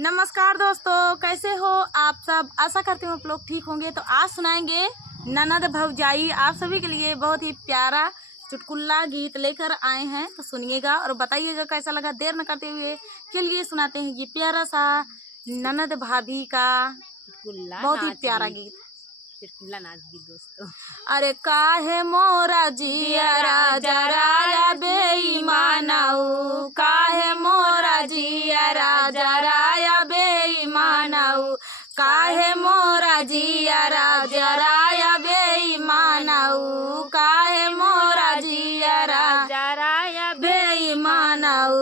नमस्कार दोस्तों, कैसे हो आप सब। आशा करते हो आप लोग ठीक होंगे। तो आज सुनाएंगे ननद भौजाई आप सभी के लिए बहुत ही प्यारा चुटकुला गीत लेकर आए हैं। तो सुनिएगा और बताइएगा कैसा लगा। देर न करते हुए के लिए सुनाते हैं ये प्यारा सा ननद भाभी का चुटकुला बहुत ही प्यारा गीत। चुटकुला नाच गीत दोस्तों। अरे काहे मोरा जिया राजा राया बेईमानऊ, काहे मोरा जिया राजा राया बेईमानऊ, काहे मोरा जिया राजा राया बेईमानऊ, काहे मोरा जिया राजा राया बेईमानऊ।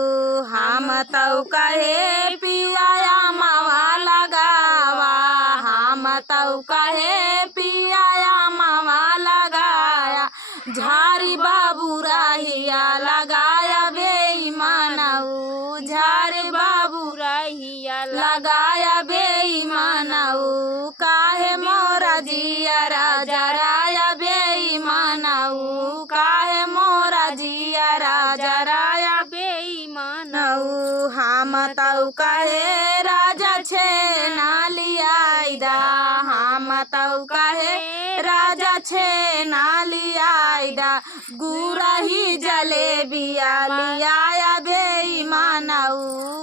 हम तौ कहे पिया मावा लगावा, हम तौ कहे पिया मावा लगाया, झारी बाबू राहिया लगाया बेईमानऊ, झारी बाबू राहिया लगाया बेईमानऊ, काहे मोरा जिया राजा राया बेईमानऊ, काहे मोरा जिया राजा राया बेईमानऊ। हम तौ कहे राजा छे नालियाईदा, हम तौ कहे राजा छे नालियाईदा, गुरही जलेबिया लियाया बेईमानऊ,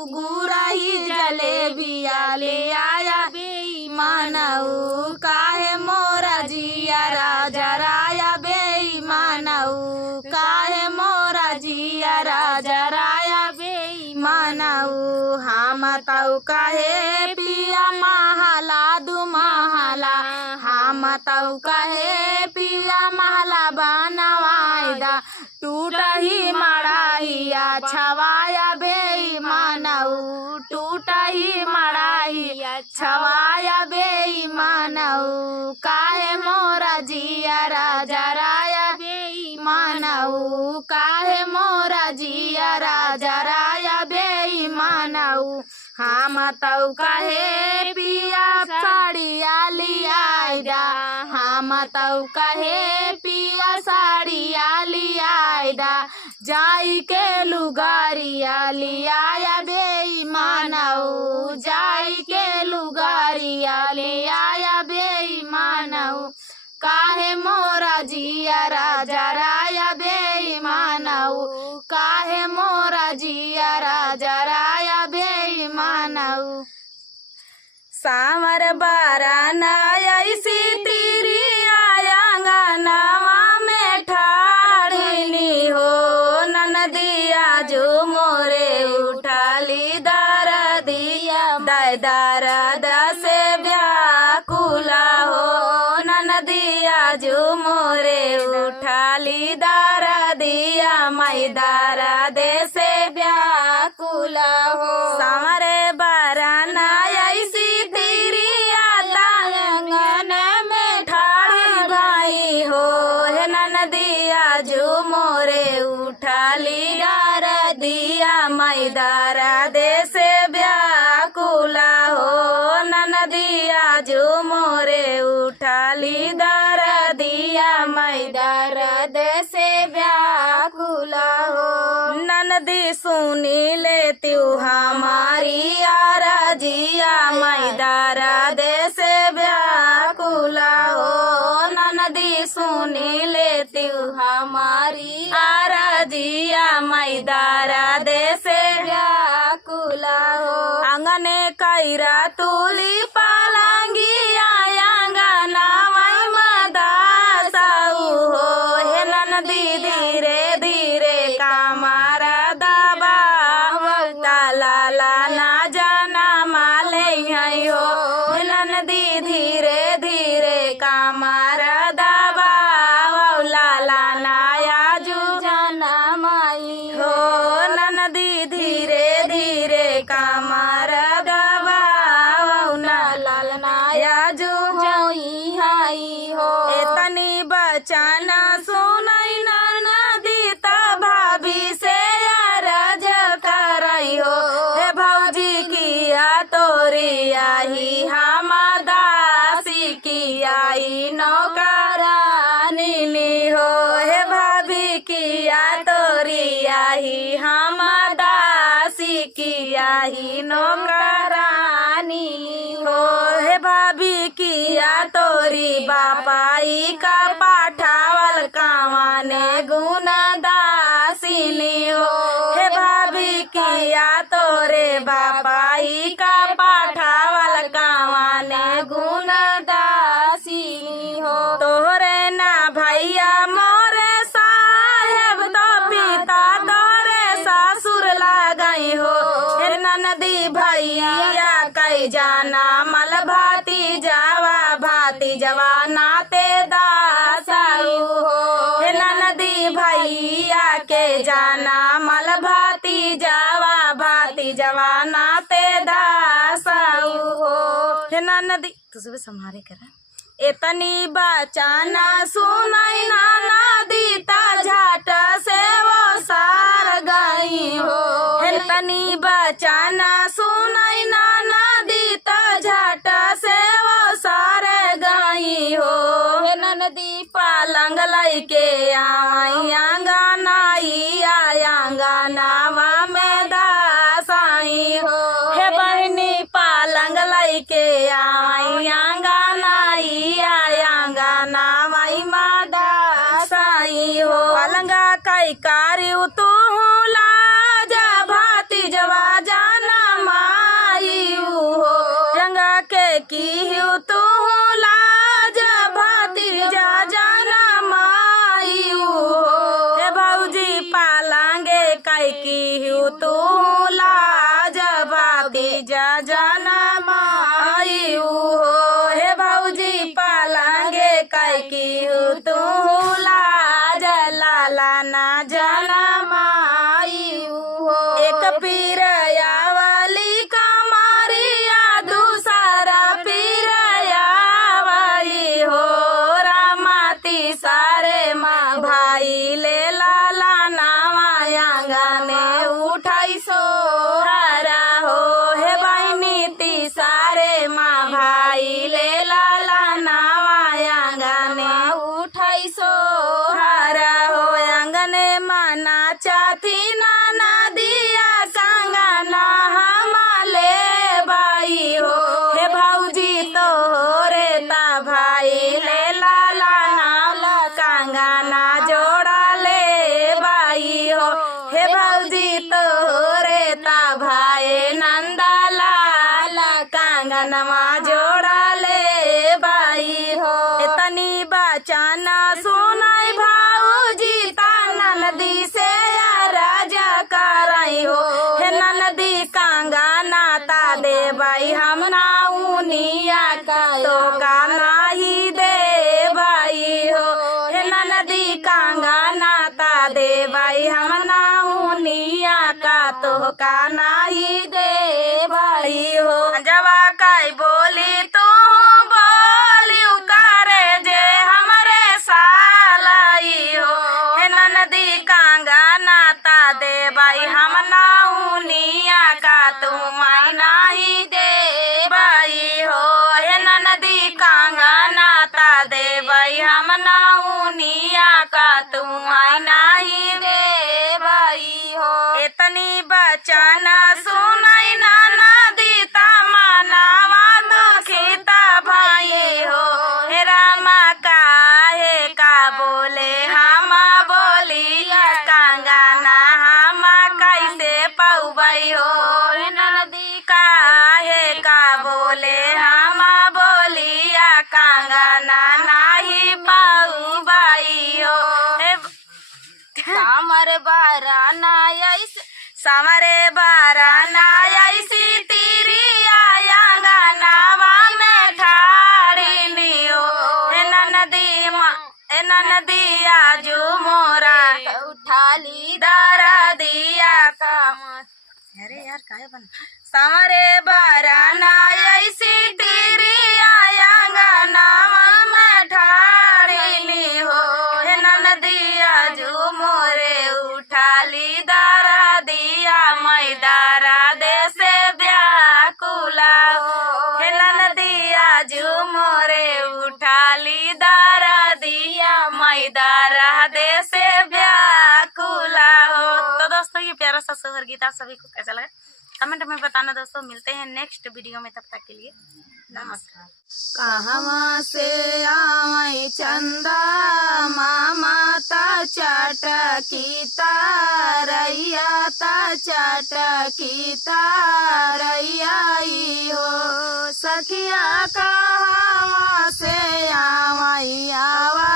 गुरही जलेबिया लियाया बेईमानऊ, काहे मोरा जिया राजा राया बेईमानऊ, काहे मोरा जिया राजा राया बेईमानऊ। हम तौ कहे पिया महला दु महला, हम तौ कहे पिया महला बनवाईदा, टूटही मड़ाइया छवाया बेईमानऊ, टूटही मड़ाइया छवाया बेईमानऊ, काहे मोरा जिया राजा राया बेईमानऊ, काहे मोरा जिया राजा राया बेईमानऊ। हम तौ कहे पिया साड़िया लियाईदा, हम तौ कहे पिया साड़िया लियाईदा, जाई के लुगारिया लियाया बेईमानऊ, जाई के लुगारिया लियाया बेईमानऊ, काहे मोरा जिया राजा राया बेईमानऊ, काहे मोरा जिया राजा राया बेईमानऊ। सावर बारा नयसी तेरी आयांगनवा में ठाड़नी हो, ननदिया जो मोरे उठाली दारा दिया, दारा दसे व्याकुला हो, ननदिया जो मोरे उठाली दारा दिया, मई दारा दे से व्याकुला हो। सावरे बारा नयसी तेरी आंगन में ठाड़ी गई हो, हे ननदिया जो मोरे उठाली दारा दिया, मई दारा दे से व्याकुला हो, ननदिया जो मोरे उठाली दारा दिया, मई दारा दे से व्याकुला हो। ननदी सुनी लेती हमारी आरजिया, मई दारा दे से व्याकुला हो, ननदी सुनी लेती हमारी आरजिया, मई दारा दे से व्याकुला हो। आंगने कैरा तुली पालंगी आंगना मई मदासाऊ हो, हे ननदी धीरे धीरे कामारा दबावता, लाला ना जाना माले हई हो, ननदी धीरे धीरे कामारा दबाव, लाला नाया जू जाना माई हो, ननदी धीरे धीरे कामारा दबाव, लाला नाया जू होई हई हो। एतनी बचाना सुनई ननदी ता भाभी से अरज करई हो, हे भौजी किया तोरी आई हम दासी की आई नौकरानी हो, हे भाभी किया तोरी आई हम दासी की आई नौकरानी जानी हो। हे भाभी किया तोरी बापाई का पाठावल कावाने गुना दासिनी हो। हे भाभी किया तोरे बापाई का पाठावल कावाने गुना दासिनी हो। तोरे ना भैया मोरे साहेब तो पिता तोरे ससुर लागई हो। हे ननदी भैया कई जाना मल भाती जवा नाते दासाऊ हो। हे ननदी भैया के जाना मल भाती जवा नाते दासाऊ हो। हे ननदी तू सुबह संभारे करा इतनी बचाना सुनाई नाना दीता झाट से वो सार गई हो। हे तनी बचाना सुनाई नाना दीता झाट से वो सार गई हो। हे ननदी पालंग लैके आई आंगनावा में दासाई हो। हे बहनी पालंग लैके आई आंगनावाई माँ दासाई हो। पालंगा कई कार्य तू लाज भाती जवा जाना माई हो। रंगा के की तू लाज भाती जा जाना माई हो। हे भौजी पालंगे कई की तू लाज भाती जा जाना माई हो। हे भौजी पालंगे कई की तू लाज लाला ना जाना माई हो। एक पीर यावली कमारिया दूसरा पीर यावली हो। रामाती सारे माँ भाई ले लाला नावा आंगने उठाई सो हरा हो। हे बहनी ती सारे माँ भाई ले लाला नावा आंगने उठाई सो हरा हो। आंगने माना चाथी नाना दिया संगना हमाले बाई हो। हे भौजी तो रे ता भाई ले लाला नाला कंगना जोड़ा ले बाई हो। हे भौजी तो रे ता भाई नंदा लाला कंगनवा जोड़ा ले बाई हो। इतनी बचाना सुनाई भाऊजी ता ननदी से राजा कराई हो। हे ननदी कंगना ता दे बाई हम नाउनिया का तो का नाही दे बाई हो। हे ननदी कंगना ता दे बाई हम नाउनिया का तो का नाही दे बाई हो। जवा काई बोली तू बोली करे जे हमरे सालाई हो। हे ननदी कंगना ता दे बाई हम नाउनिया का तू माई नाही दे बाई हो। हे ननदी कंगना ता दे बाई हम नाउनिया का तू माई नाही दे बाई हो। इतनी बचाना सुनाई नाना दीता मानावा दुखिता भाई हो। हे रामा काहे का बोले हम बोली कंगना हम कैसे पौबई हो। हे ननदी काहे का बोले हम बोलिया कंगना नाही पौबई हो। हे समरे बाराना ऐसी तेरी आंगनावा में ठाड़ी हो। हे ननदी आजू मोरा उठा ली दारा दिया का। अरे यार काहे बन समरे बाराना ऐसी तेरी आंगनावा में ठाड़ी हो। हे ननदी आजू मोरे उठा ली दारा दिया मैदारा दे से व्याकुला हो। हे ननदी आजू मोरे उठा ली दारा दिया मैदारा दे से व्याकुला हो। तो दोस्तों ये प्यारा सा सोहर गीत आप सभी को कैसा लगा कमेंट में बताना दोस्तों। मिलते हैं नेक्स्ट वीडियो में, तब तक के लिए नमस्कार। कहवा से आई चंदा मामा ता चटकी तारैया ता चटकी तारैया हो सखिया कहवा से आई आवा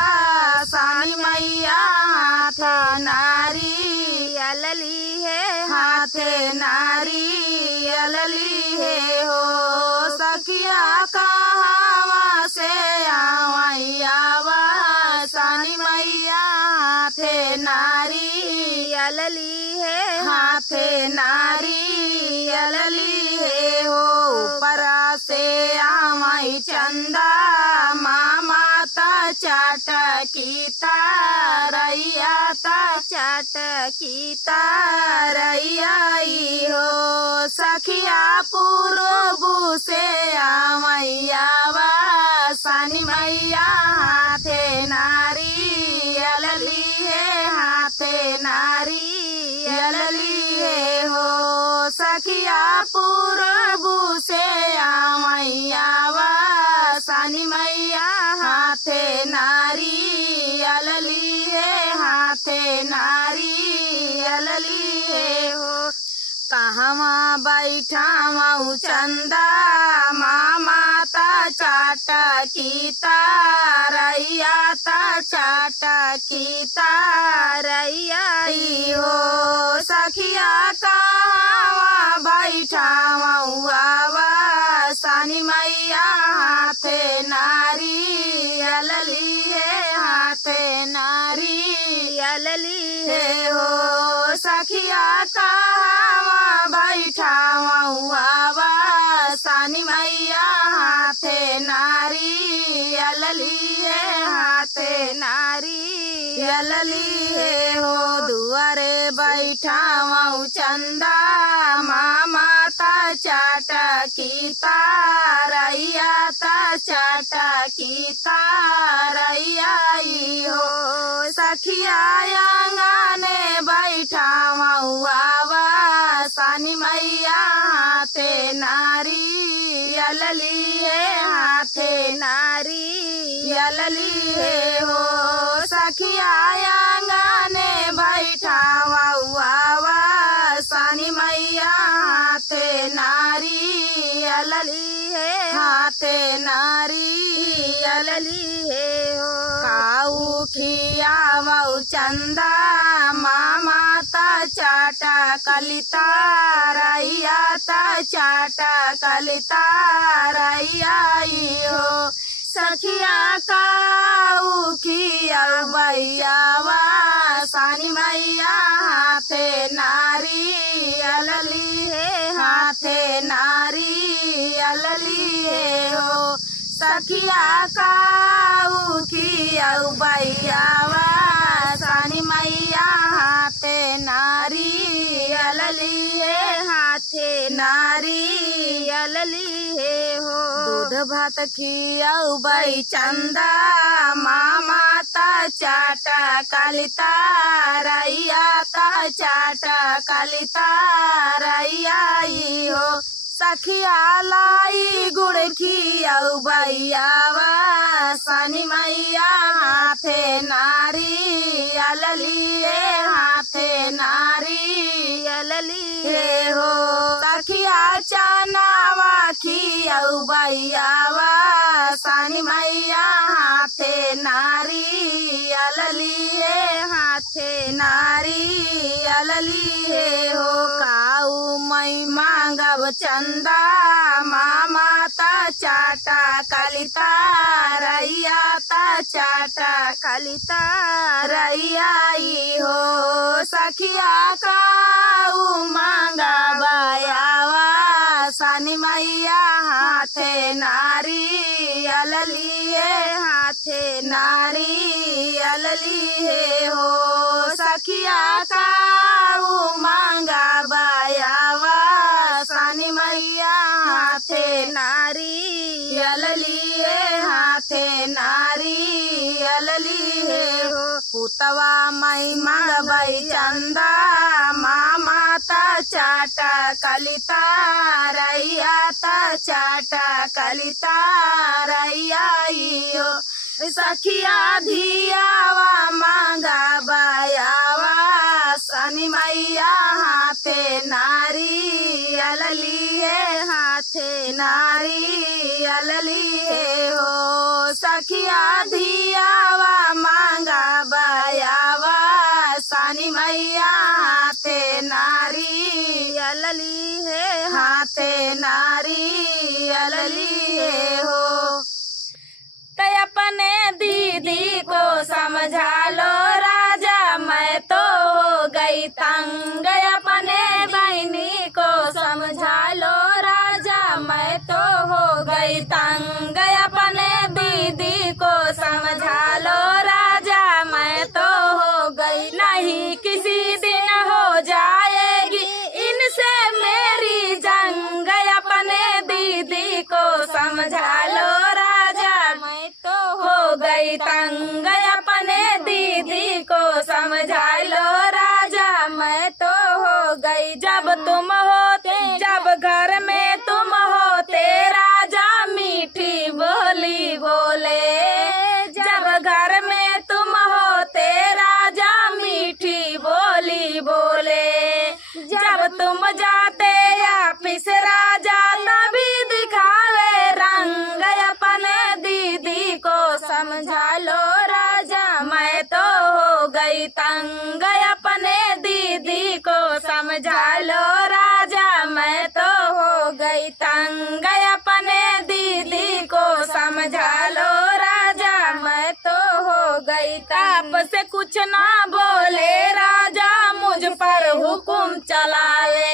सानी मैया हाथ नारी अलली है, हाथे नारी अलली है हो सखिया कहवा से आई आवा सानी मैया हाथे नारी अलली है, हाथे नारी अलली है हो ऊपरा से आई चंदा मामा ता चटकी तारैया ता चटकी तारैया हो सखिया पूर्व से मैयावा सानी मैया हाथे नारी अलली है, हाथे नारी अलली है हो सखिया पूर्व से मैयावा सानी मैया हाथे नारी अलली है, हाथे नारी अलली है हो कहवा बैठा मऊ चंदा मामा ता चटकी तारैया ता चटकी तारैया हो सखिया कहवा बैठा मऊ आवा सानी मैया हाथे नारी अलली है, हाथे नारी अलली है हो सखिया कहवा बैठा मऊआवा सानी मैया हाथे नारी अलली है, हाथे नारी अलली है हो दुआरे बैठा मऊ चंदा मामा ता चटकी तारैया ता चटकी तारैया हो सखिया आंगने बैठा मऊआवा सानी मैया हाथे नारी अलली है, हाथे नारी अलली है हो सखिया आंगने बैठा मऊआवा सानी मैया हाथे नारी अलली है, हाथे नारी अलली है हो काऊ खिया मऊ चंदा मामा ता चटकी तारैया ता चटकी तारैया हो सखिया काऊ खिया मैयावा सानी मैया हाथे नारी अलली है, हाथे नारी अलली है हो सखिया काऊ खिया मैयावा सानी मैया हाथे नारी अलली है, हाथे नारी अलली है हो दूध भात खियाऊ बाई चंदा मामा ता चटकी तारैया ता चटकी तारैया हो सखिया लाई गुड़ खियाऊ बैयावा सानी मैया हाथे नारी अलली है, हाथे नारी अलली है हो सखिया चनावा खियाऊ बैयावा सानी मैया हाथे नारी अलली है, हाथे नारी अलली है हो काऊ मई मांगब चंदा मामा ता चटकी तारैया ता चटकी तारैया हो सखिया काऊ मांगा बयावा सानी मैया हाथे नारी अलली है, हाथे नारी अलली है हो सखिया काऊ मांगा बयावा सानी मैया हाथे नारियल लिए, हाथे नारियल लिए हो। पुतवा मई मंगबई चंदा, मामा ता चाटा कलिता रैया ता चाटा कलिता रैया हो। सखिया धियावा मांगा बयावा, शनि मैया हाथे नारियल लिए, हाथे नारियल लिए हो। सखिया धियावा मांगा बयावा, शनि मैया हाथे नारियल लिए, हाथे नारियल लिए हो। तय अपने दीदी को समझा लो राजा, मैं तो हो गई तंग। अपने बहनी को समझा लो राजा, मैं तो हो गई तंग। अपने दीदी को समझा लो राजा, मैं तो हो गई। नहीं किसी दिन हो जाएगी इनसे मेरी जंग। अपने दीदी को समझा लो राजा, मैं तो हो गई तंग। अपने दीदी को समझा लो राजा, मैं तो हो गई। जब तुम होते, जब घर में तुम होते राजा, मीठी बोली बोले। जब घर में तुम होते राजा, मीठी बोली बोले। जब तुम जाते ऑफिस राजा, तभी दिखावे रंग। अपने दीदी को समझा लो राजा, मैं तो हो गई तंग। अपने दीदी को समझा लो राजा, मैं तो हो गई तंग। अपने दीदी को समझा लो राजा, मैं तो हो गई। आपसे कुछ ना बोले राजा, मुझ पर हुकुम चलाए।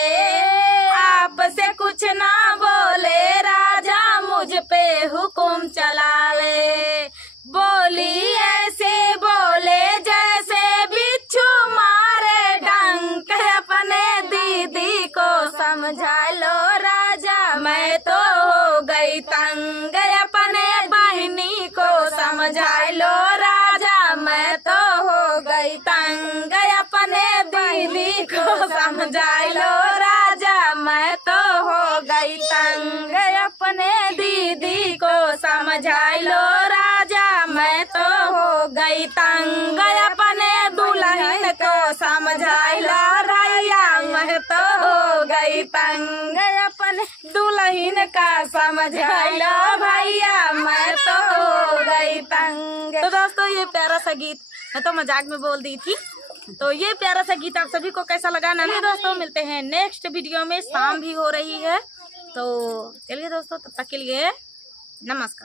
आपसे कुछ ना बोले राजा, मुझ पे हुकुम चलावे। बोली ऐसे बोले जैसे बिच्छू मारे डंक। अपने दीदी को समझा लो राजा, मैं तो हो गई तंग। अपने बहनी को समझा लो राजा, मैं तो हो गई तंग। अपने दीदी को समझा लो राजा, मैं तो हो गई तंग। अपने दीदी को समझा लो राजा, मैं तो हो गई तंग। अपने दुल्हन को समझा लो भैया, मैं तो हो गई तंग। अपने दुल्हन का समझा लो भैया, मैं तो हो गई तंग। तो दोस्तों ये प्यारा सा गीत मैं तो मजाक में बोल दी थी। तो ये प्यारा सा गीत आप सभी को कैसा लगा ना दोस्तों, मिलते हैं नेक्स्ट वीडियो में। शाम भी हो रही है, तो चलिए दोस्तों, तब तक के लिए नमस्कार।